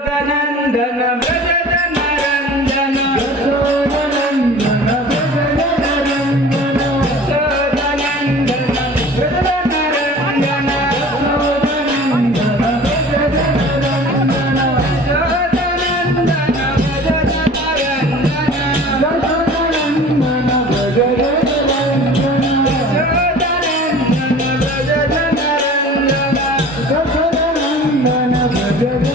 नंदन व्रज जन रंजन यशोदनंदन व्रज जन रंजन यशोदनंदन व्रज जन रंजन यशोदनंदन व्रज जन रंजन यशोदनंदन व्रज जन रंजन यशोदनंदन व्रज जन रंजन यशोदनंदन व्रज जन रंजन यशोदनंदन व्रज जन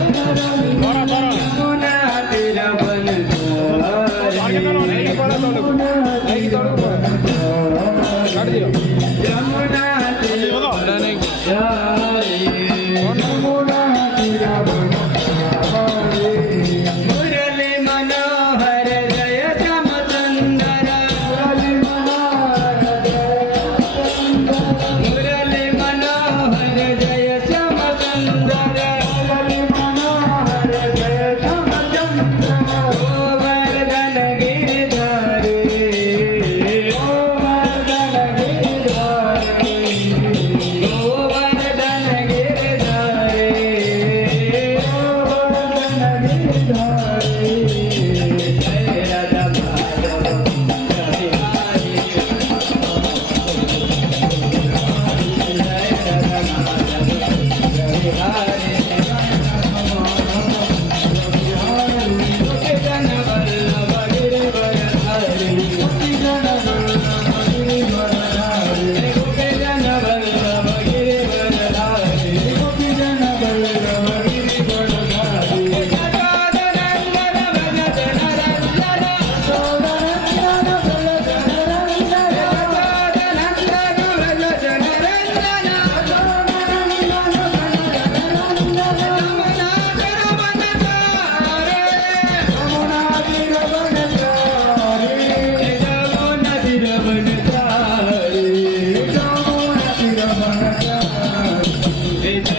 मुरली मनोहर जय श्याम सुंदर मुरली मनोहर जय श्याम सुंदर मुरली मनोहर जय श्याम सुंदर गोवर्धन गिरधारी गोवर्धन गिरधारी गोवर्धन गिरधारी गोवर्धन गिरधारी जय राधा माधव जय हरि जय राधा माधव जय हरि जन वल्लभ गिरिवर हरि जन वल्लभ गिरिवर हरि जन वल्लभ गिरिवर हरि जन वल्लभ गिरिवर हरि यशोदनंदन व्रज जन रंजन यशोदनंदन व्रज जन रंजन यशोदनंदन व्रज जन रंजन यमुना तीर वन तारे यमुना तीर वन तारे यमुना तीर वन तारे यमुना तीर वन तारे